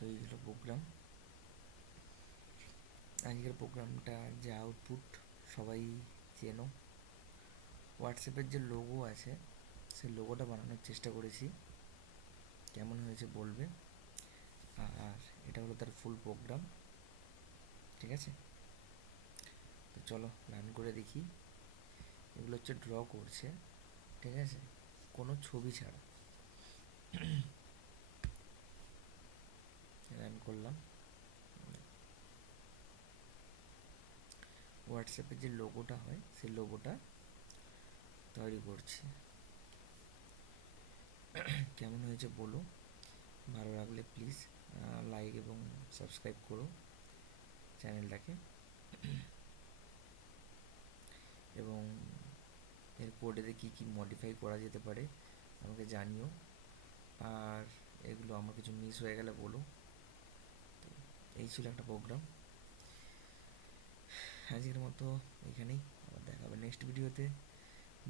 তো এই হলো প্রোগ্রাম। আজকের প্রোগ্রামটা যে আউটপুট সবাই চেনো। হোয়াটসঅ্যাপের যে লোগো আছে সেই লোগোটা বানানোর চেষ্টা করেছি, কেমন হয়েছে বলবে। আর এটা হলো তার ফুল প্রোগ্রাম, ঠিক আছে? তো চলো রান করে দেখি। এগুলো হচ্ছে ড্র করছে, ঠিক আছে, কোনো ছবি ছাড়া। রান করলাম। হোয়াটসঅ্যাপের যে লোগোটা হয় সেই লোগোটা তৈরি করছি। কেমন হয়েছে বলো, ভালো লাগলে প্লিজ লাইক এবং সাবস্ক্রাইব করো চ্যানেলটাকে, এবং এর কোডেতে কী কী মডিফাই করা যেতে পারে আমাকে জানিও। আর এগুলো আমার কিছু মিস হয়ে গেলে বলো। তো এই ছিল একটা প্রোগ্রাম। আজকের মতো এখানেই, আবার দেখা হবে নেক্সট ভিডিওতে।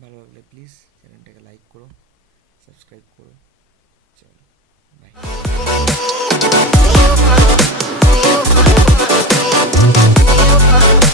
ভালো লাগলে প্লিজ চ্যানেলটাকে লাইক করো, সাবস্ক্রাইব করো। চলো, বাই।